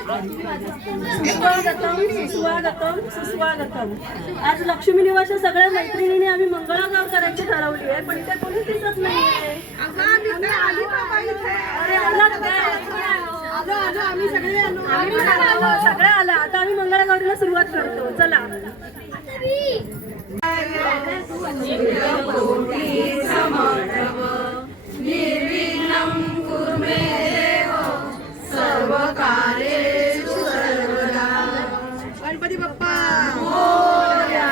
स्वागतम सुस्वागतम. आज लक्ष्मी निवासच्या सगळ्या मैत्रिणींनी आम्ही मंगळागौर करायची ठरवली आहे, पण इथे कोणीच दिसत नाहीये. अरे आलात काय? आम्ही सगळे आला. आता आम्ही मंगळागौरीला सुरुवात करतो. चला. गणपती बाप्पा मोरया.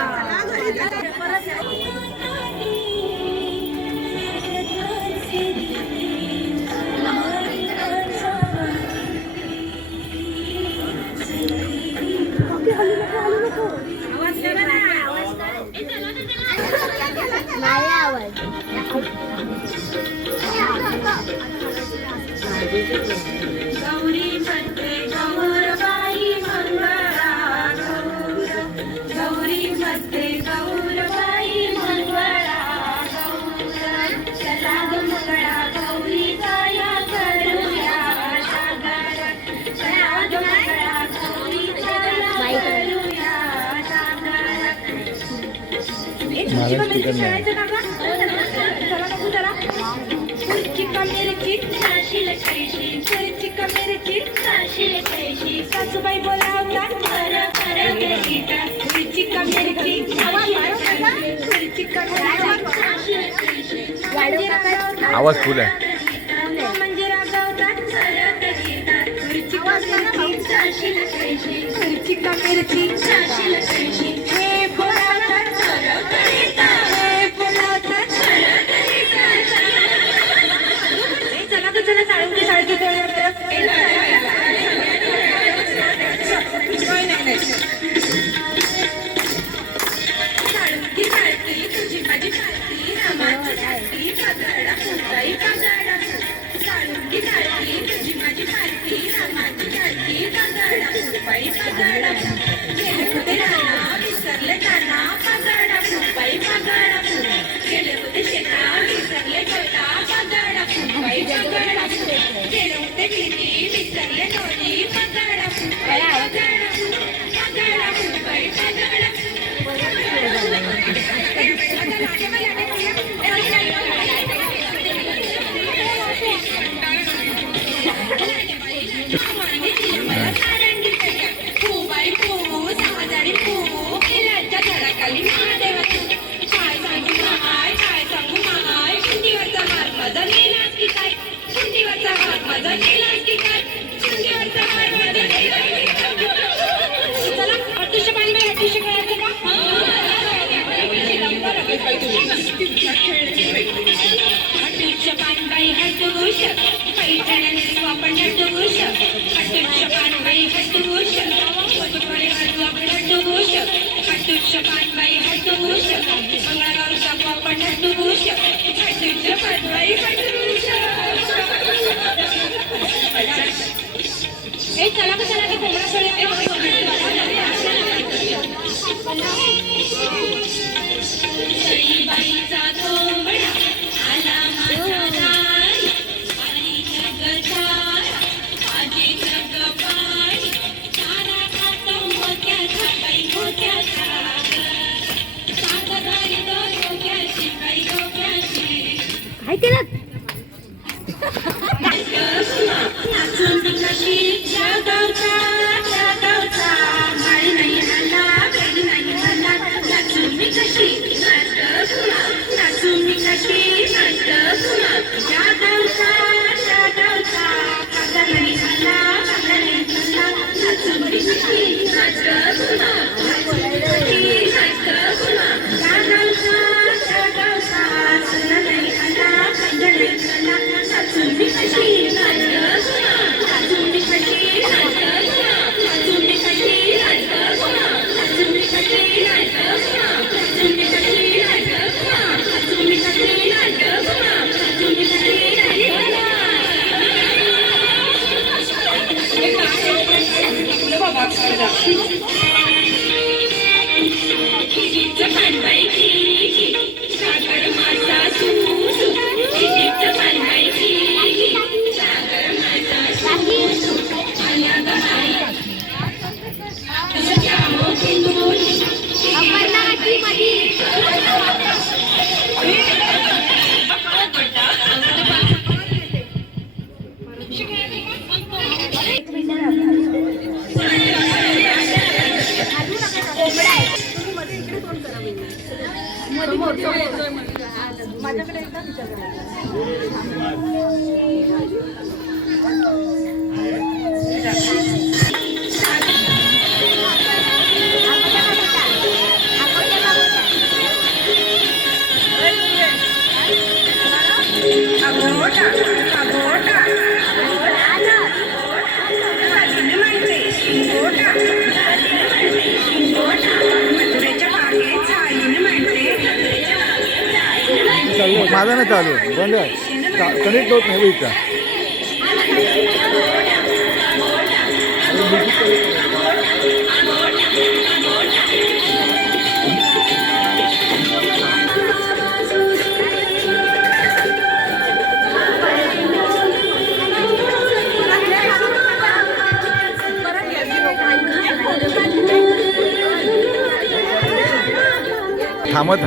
गौरी मध्ये गौरबाई मंगळा गौर, गौरी मध्ये गौरबाई मंगळा गौर, चला ग मंगळा गौरी दया करूया सागर, चला ग मंगळा गौरी दया करूया सासूबाई बोलावतात आवाज फुल आहे. म्हणजे रागवतात हे बोलावतात चला साडे तुझी माझी पार्टी रामाची पार्टी पगडा फुटाई पगडा साळुंकी पार्टी तुझी माझी पार्टी रामाची पार्टी पगडा फुटाई पगडा गेले होते राणा विसरले गाणा पगडा फुटाई पगडा गेले होते शेता विसरले गोटा पगडा फुटाई पगडा गेले होते विहिरी विसरले नोली पगडा फुटाई पगडा फुटाई पगडा. काय केलं? Bye. माझ्याकडे एकदा तिच्याकडे माझा नाही चालू बंद आहे कनेक्ट होत नाही इथं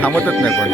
थांबतच नाही पण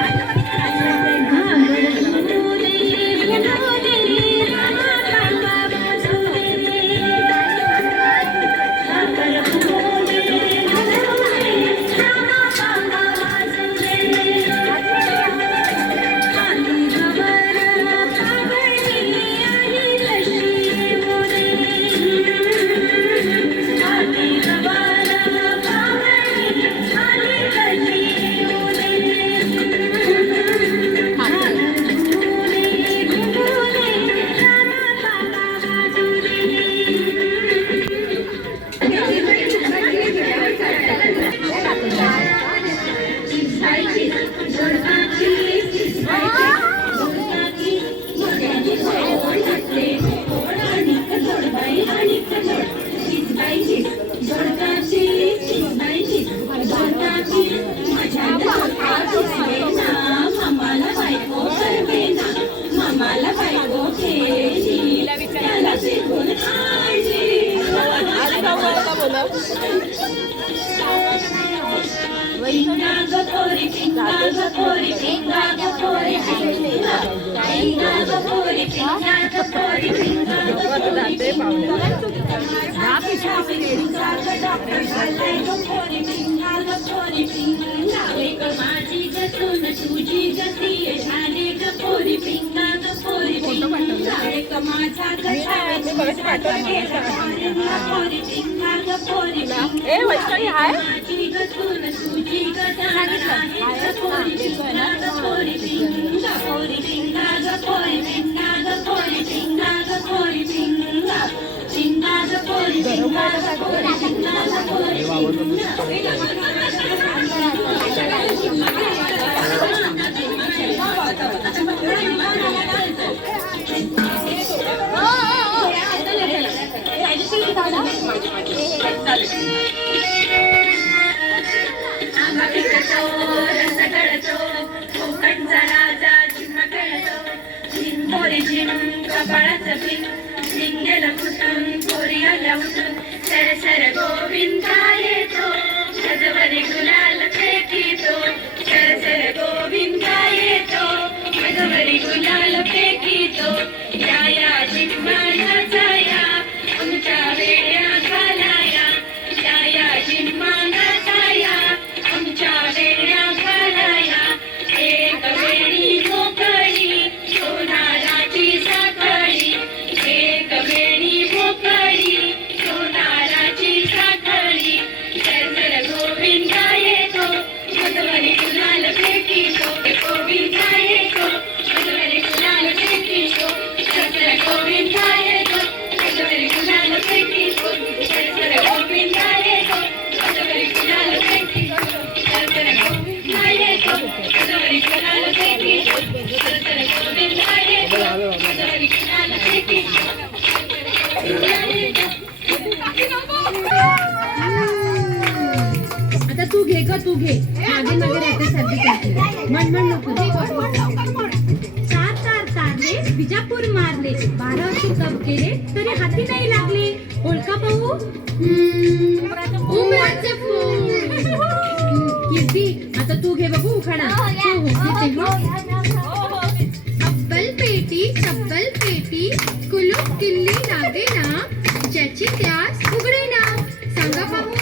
आता तू घे ग तू घे मागे मागे राहते सर्दी करते मन मन नको चार चार तारले बिजापूर मारले 12 वर्षी कप केले तरी हाती नाही लागले ओळखा पाहू उमराचे फूल कीर्ती आता तू घे बघू उखाणा अब्बल पेटी कुलूप किल्ली लागे ना ज्याची त्यास उघडे ना सांगा पाहू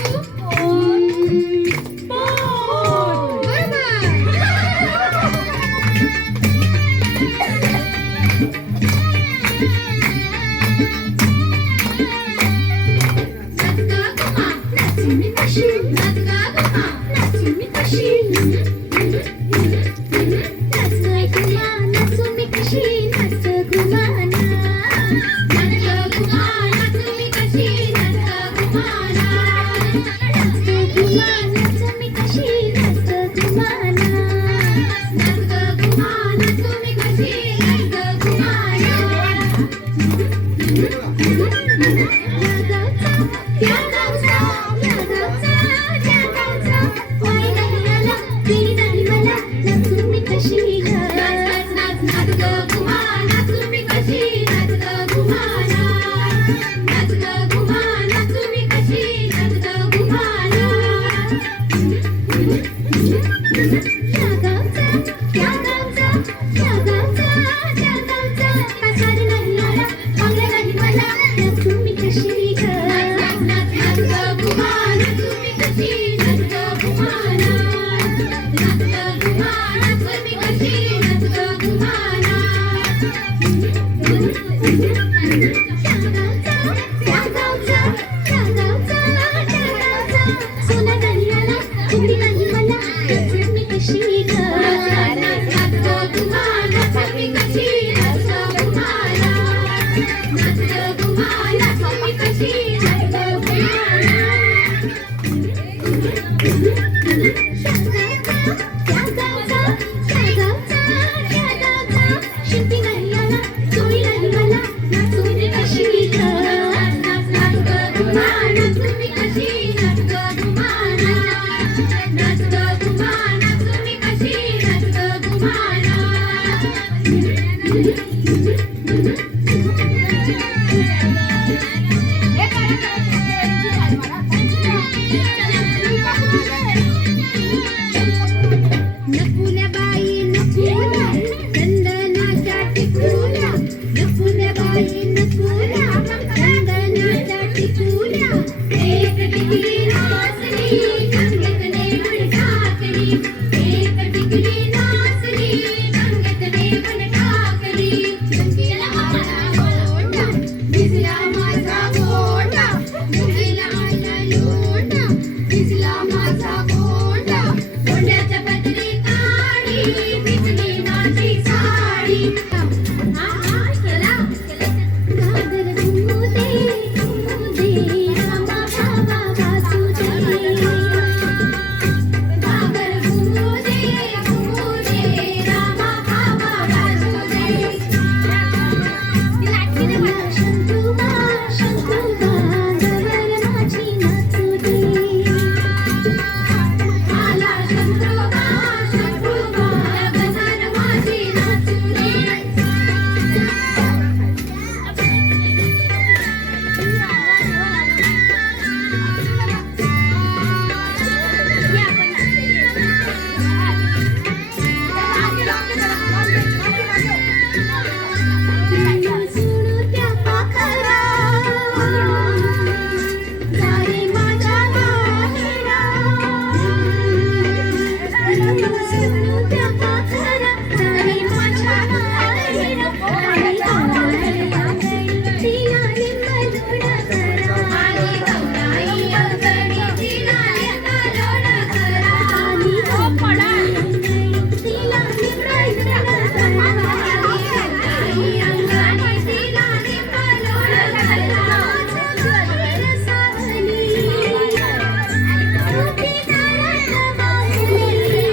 बरोबर कशी नाच गुमाना नाच मी कशी नाच गुमाना नाच गुमाना तुम्ही कशी नाच गुमाना या गावचा कोणी नाही आला तिने नाही मला नाचू मी कशी नाच नाच नाच ग गुमाना तुम्ही कशी नाच ग गुमाना नाच ग गुमाना तुम्ही कशी नाच ग गुमाना या गावचा कसारी नाही आला पांगला नाही मला नाचू मी कशी नाच नाच नाच नाच ग गुमाना तुम्ही कशी नाच ग गुमाना नाच ग गुमाना तुम्ही कशी नाच ग गुमाना त्या गावचा सोना नाही आला तुम्ही नाही मला नाचू मी कशी नाच नाच ग गुमाना तुम्ही कशी नाच ग गुमाना नाच ग गुमाना तुम्ही कशी नाच ग गुमाना शिंपी नाही आला चोळी नाही मला नाचू मी कशी नाच नाच नाच ग गुमाना तुम्ही कशी नाच ग गुमाना नाच ग गुमाना तुम्ही कशी नाच ग गुमाना नकुल्या बाई नकुल्या चंदनाच्या टिकुल्या नकुल्या बाई नकुल्या चंदनाच्या टिकुल्या एक टिकली नाचली गंगेत नेवण टाकली एक टिकली नाचली गंगेत नेवण टाकली गंगेला आला गोंडा भिजला माझा गोंडा गंगेला आला लोंडा भिजला माझा गोंडा गोंड्याच्या पदरी काळी भिजली माझी साडी घागर घुमुदे रामा भावा वासुदे घागर घुमुदे रामा भावा वासुदे शंकुबा गवर माझी नाचू दे आला शंकुबा गवर माझी नाचू दे सुणू त्या पाखरा जारे माझ्या माहेरा सुणू त्या पाखरा जारे माझ्या माहेरा तिला लिंब लोणा करा आणि गौराई अंगणी तिला लिंब लोणा करा आणि गौराई तिला लिंब लोणा करा गौराई अंगणी तिला लिंब लोणा करा माझं सावली मोठी दारात वाहिली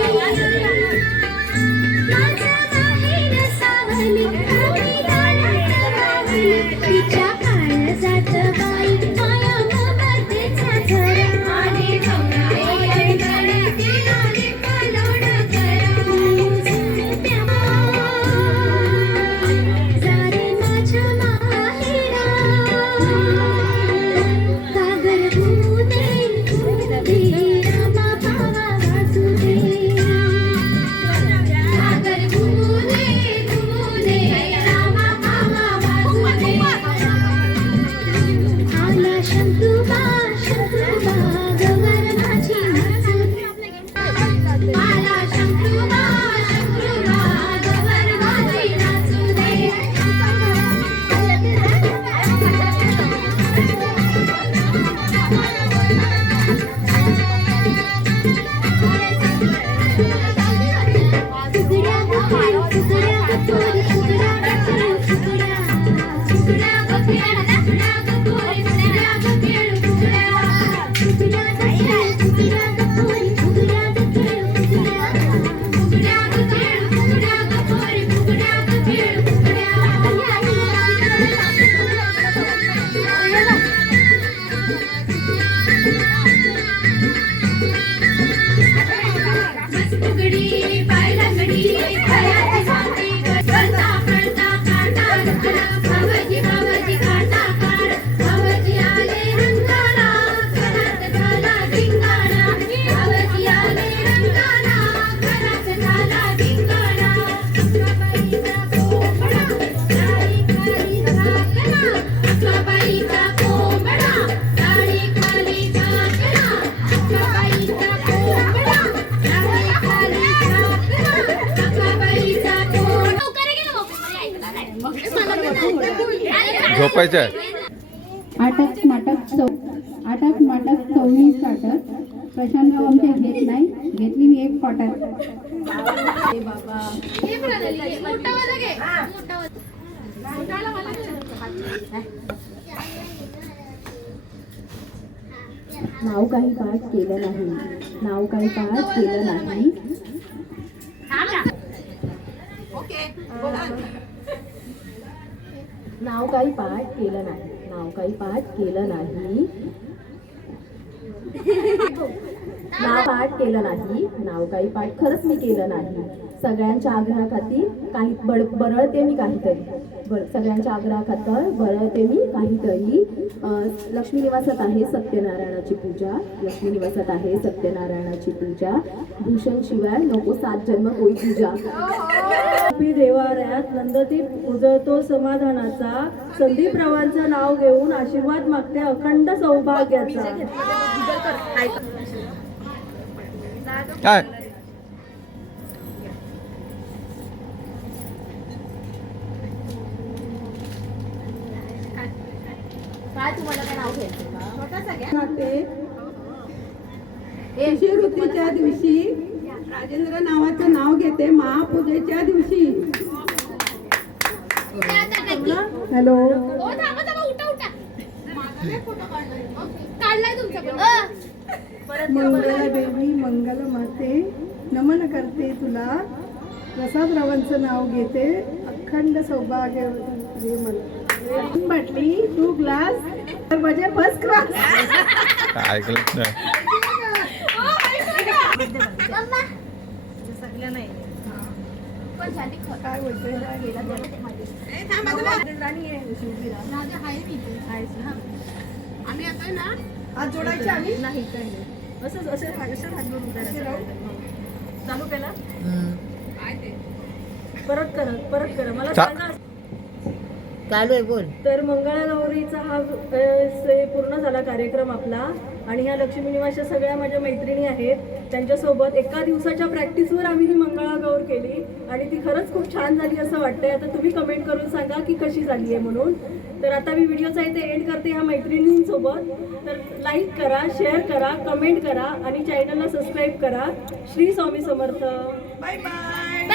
माझं माहेर सावली मोठी दारात वाहिली तिच्या काळजात बाई माया ममतेचा झरा आणि गौराई अंगणी तिला लिंब लोणा करा जारे माझ्या माहेरा घागर घुमुदे रामा भावा वासुदे घागर घुमुदे रामा भावा वासुदे आला शंकुबा गवर माझी नाचू दे आला शंकुबा गवर माझी नाचू दे फुगड्या गपोरी फुगड्या दाखवायचं आहे. आटक माटक चवळी साटक प्रशांतराव आमच्या घेत नाही, घेतली मी एक क्वार्टर. नाव काही पाठ केलं नाही, नाव काही पाठ केलं नाही. नाव काही पाठ केलं नाही, नाव काही पाठ केलं नाही. नाव पाठ केलं नाही, नाव काही पाठ खरंच मी केलं नाही. सगळ्यांच्या आग्रहाखाती काही बरळते मी काहीतरी, सगळ्यांच्या आग्रहाखातर बरळते मी काहीतरी. लक्ष्मी निवासात आहे सत्यनारायणाची पूजा, लक्ष्मी निवासात आहे सत्यनारायणाची पूजा. भूषण शिवाय नको 7 जन्म कोई पूजा. देवाऱ्यात नंददीप उजळतो समाधानाचा, संदीपरावांचं नाव घेऊन आशीर्वाद मागते अखंड सौभाग्याचा. काय काय तुम्हाला काय नाव घ्यायचं शिशिवृत्तीच्या दिवशी राजेंद्र नावाचं नाव घेते महापूजेच्या दिवशी. हॅलो, मंगला देवी मंगल माते नमन करते तुला, प्रसादरावांचं नाव घेते अखंड सौभाग्य दे मला. बाटली 2 ग्लास तर म्हणजे फर्स्ट क्लास. ऐकलं नाही. काय बोलतोय आम्ही येतोय ना आज जोडायचे आम्ही नाही काही नाही, असंच असं हात जोडून चालू केला. परत करा मला सांगा. चालू आहे बोल. तर मंगळागौरीचा हा पूर्ण झाला कार्यक्रम आपला. आणि ह्या लक्ष्मी निवासच्या सगळ्या माझ्या मैत्रिणी आहेत, त्यांच्यासोबत एका दिवसाच्या प्रॅक्टिसवर आम्ही ही मंगळागौर केली आणि ती खरंच खूप छान झाली असं वाटतंय. आता तुम्ही कमेंट करून सांगा की कशी झाली आहे म्हणून. तर आता मी व्हिडिओचा इथे एंड करते ह्या मैत्रिणींसोबत. तर लाईक करा, शेअर करा, कमेंट करा आणि चॅनलला सबस्क्राईब करा. श्री स्वामी समर्थ. Bye bye.